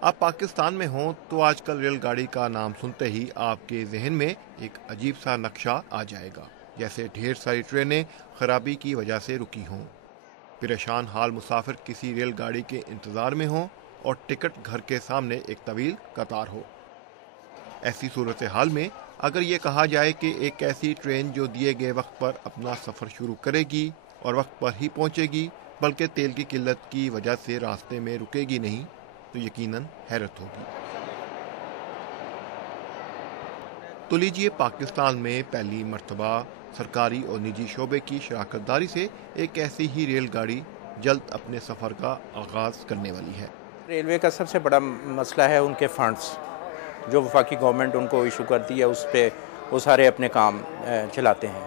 آپ پاکستان میں ہوں تو آج کل ریل گاڑی کا نام سنتے ہی آپ کے ذہن میں ایک عجیب سا نقشہ آ جائے گا، جیسے ڈھیر ساری ٹرینیں خرابی کی وجہ سے رکی ہوں، پریشان حال مسافر کسی ریل گاڑی کے انتظار میں ہوں اور ٹکٹ گھر کے سامنے ایک طویل قطار ہو۔ ایسی صورتحال میں اگر یہ کہا جائے کہ ایک ایسی ٹرین جو دیے گئے وقت پر اپنا سفر شروع کرے گی اور وقت پر ہی پہنچے گی، بلکہ تیل کی قلت کی وجہ سے راستے میں رکے گی نہیں، تو یقیناً حیرت ہوگی۔ تو لیجئے پاکستان میں پہلی مرتبہ سرکاری اور نجی شعبے کی شراکت داری سے ایک ایسی ہی ریل گاڑی جلد اپنے سفر کا آغاز کرنے والی ہے۔ ریلوے کا سب سے بڑا مسئلہ ہے ان کے فنڈز، جو وفاقی گورنمنٹ ان کو ایشو کرتی ہے، اس پہ وہ سارے اپنے کام چلاتے ہیں۔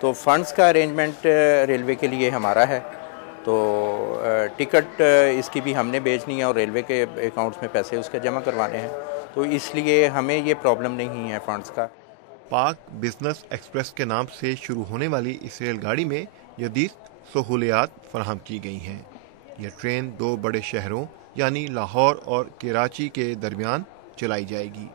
تو فنڈز کا ارینجمنٹ ریلوے کے لیے ہمارا ہے، تو ٹکٹ اس کی بھی ہم نے بیچنی ہے اور ریلوے کے اکاؤنٹس میں پیسے اس کے جمع کروانے ہیں، تو اس لیے ہمیں یہ پرابلم نہیں ہے فنڈز کا۔ پاک بزنس ایکسپریس کے نام سے شروع ہونے والی اس ریل گاڑی میں جدید سہولیات فراہم کی گئی ہیں۔ یہ ٹرین 2 بڑے شہروں یعنی لاہور اور کراچی کے درمیان چلائی جائے گی۔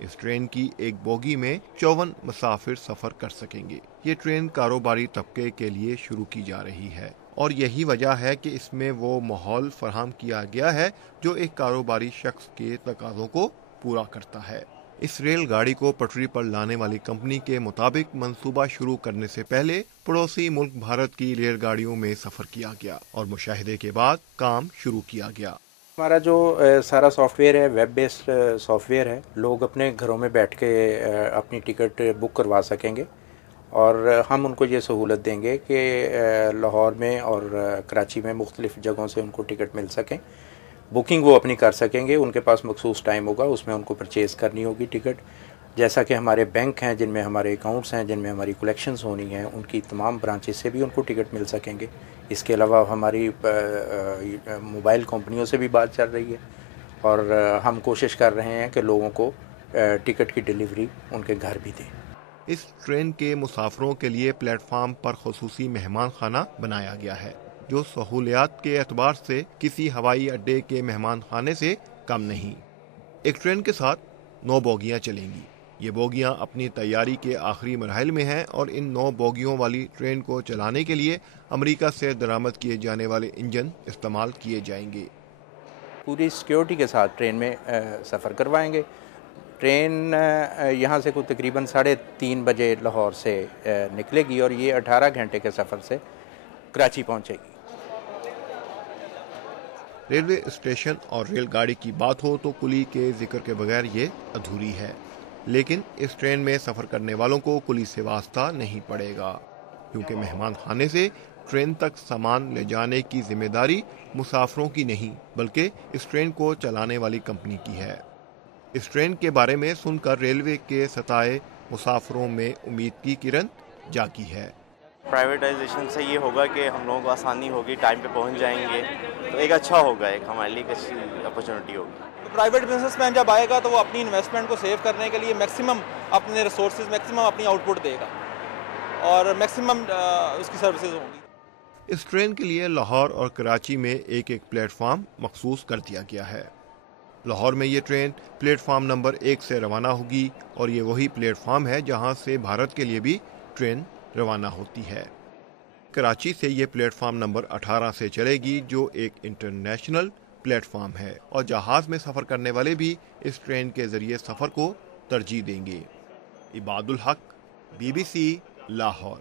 اس ٹرین کی ایک بوگی میں 54 مسافر سفر کر سکیں گے۔ یہ ٹرین کاروباری طبقے کے لیے شروع کی جا رہی ہے اور یہی وجہ ہے کہ اس میں وہ ماحول فراہم کیا گیا ہے جو ایک کاروباری شخص کے تقاضوں کو پورا کرتا ہے۔ اس ریل گاڑی کو پٹری پر لانے والی کمپنی کے مطابق منصوبہ شروع کرنے سے پہلے پڑوسی ملک بھارت کی ریل گاڑیوں میں سفر کیا گیا اور مشاہدے کے بعد کام شروع کیا گیا۔ ہمارا جو سارا سافٹ ویئر ہے ویب بیسڈ سافٹ ویئر ہے، لوگ اپنے گھروں میں بیٹھ کے اپنی ٹکٹ بک کروا سکیں گے، اور ہم ان کو یہ سہولت دیں گے کہ لاہور میں اور کراچی میں مختلف جگہوں سے ان کو ٹکٹ مل سکیں۔ بکنگ وہ اپنی کر سکیں گے، ان کے پاس مخصوص ٹائم ہوگا، اس میں ان کو پرچیز کرنی ہوگی ٹکٹ، جیسا کہ ہمارے بینک ہیں جن میں ہمارے اکاؤنٹس ہیں، جن میں ہماری کلیکشنز ہونی ہیں، ان کی تمام برانچز سے بھی ان کو ٹکٹ مل سکیں گے۔ اس کے علاوہ ہماری موبائل کمپنیوں سے بھی بات چل رہی ہے، اور ہم کوشش کر رہے ہیں کہ لوگوں کو ٹکٹ کی ڈیلیوری ان کے گھر بھی دیں۔ اس ٹرین کے مسافروں کے لیے پلیٹ فارم پر خصوصی مہمان خانہ بنایا گیا ہے، جو سہولیات کے اعتبار سے کسی ہوائی اڈے کے مہمان خانے سے کم نہیں۔ ایک ٹرین کے ساتھ 9 بوگیاں چلیں گی۔ یہ بوگیاں اپنی تیاری کے آخری مراحل میں ہیں اور ان 9 بوگیوں والی ٹرین کو چلانے کے لیے امریکہ سے درآمد کیے جانے والے انجن استعمال کیے جائیں گے۔ پوری سیکیورٹی کے ساتھ ٹرین میں سفر کروائیں گے۔ ٹرین یہاں سے کوئی تقریباً 3:30 بجے لاہور سے نکلے گی اور یہ 18 گھنٹے کے سفر سے کراچی پہنچے گی۔ ریلوے اسٹیشن اور ریل گاڑی کی بات ہو تو کلی کے ذکر کے بغیر یہ ادھوری ہے، لیکن اس ٹرین میں سفر کرنے والوں کو کلی سے واسطہ نہیں پڑے گا، کیونکہ مہمان خانے سے ٹرین تک سامان لے جانے کی ذمہ داری مسافروں کی نہیں بلکہ اس ٹرین کو چلانے والی کمپنی کی ہے۔ اس ٹرین کے بارے میں سن کر ریلوے کے ستائے مسافروں میں امید کی کرن جاگی ہے۔ پرائیویٹائزیشن سے یہ ہوگا کہ ہم لوگوں کو آسانی ہوگی، ٹائم پہ پہنچ جائیں گے، تو ایک اچھا ہوگا، ایک ہمارے لیے ایک اچھی اپرچونٹی ہوگی۔ پرائیویٹ بزنس مین جب آئے گا تو وہ اپنی انویسٹمنٹ کو سیو کرنے کے لیے میکسیمم اپنے ریسورسز، میکسیمم اپنی آؤٹ پٹ دے گا اور میکسیمم اس کی سروسز ہوں گی۔ اس ٹرین کے لیے لاہور اور کراچی میں ایک پلیٹ فارم مخصوص کر دیا گیا ہے۔ لاہور میں یہ ٹرین پلیٹ فارم نمبر 1 سے روانہ ہوگی اور یہ وہی پلیٹ فارم ہے جہاں سے بھارت کے لیے بھی ٹرین روانہ ہوتی ہے۔ کراچی سے یہ پلیٹ فارم نمبر 18 سے چلے گی جو ایک انٹرنیشنل پلیٹ فارم ہے، اور جہاز میں سفر کرنے والے بھی اس ٹرین کے ذریعے سفر کو ترجیح دیں گے۔ عباد الحق، BBC لاہور۔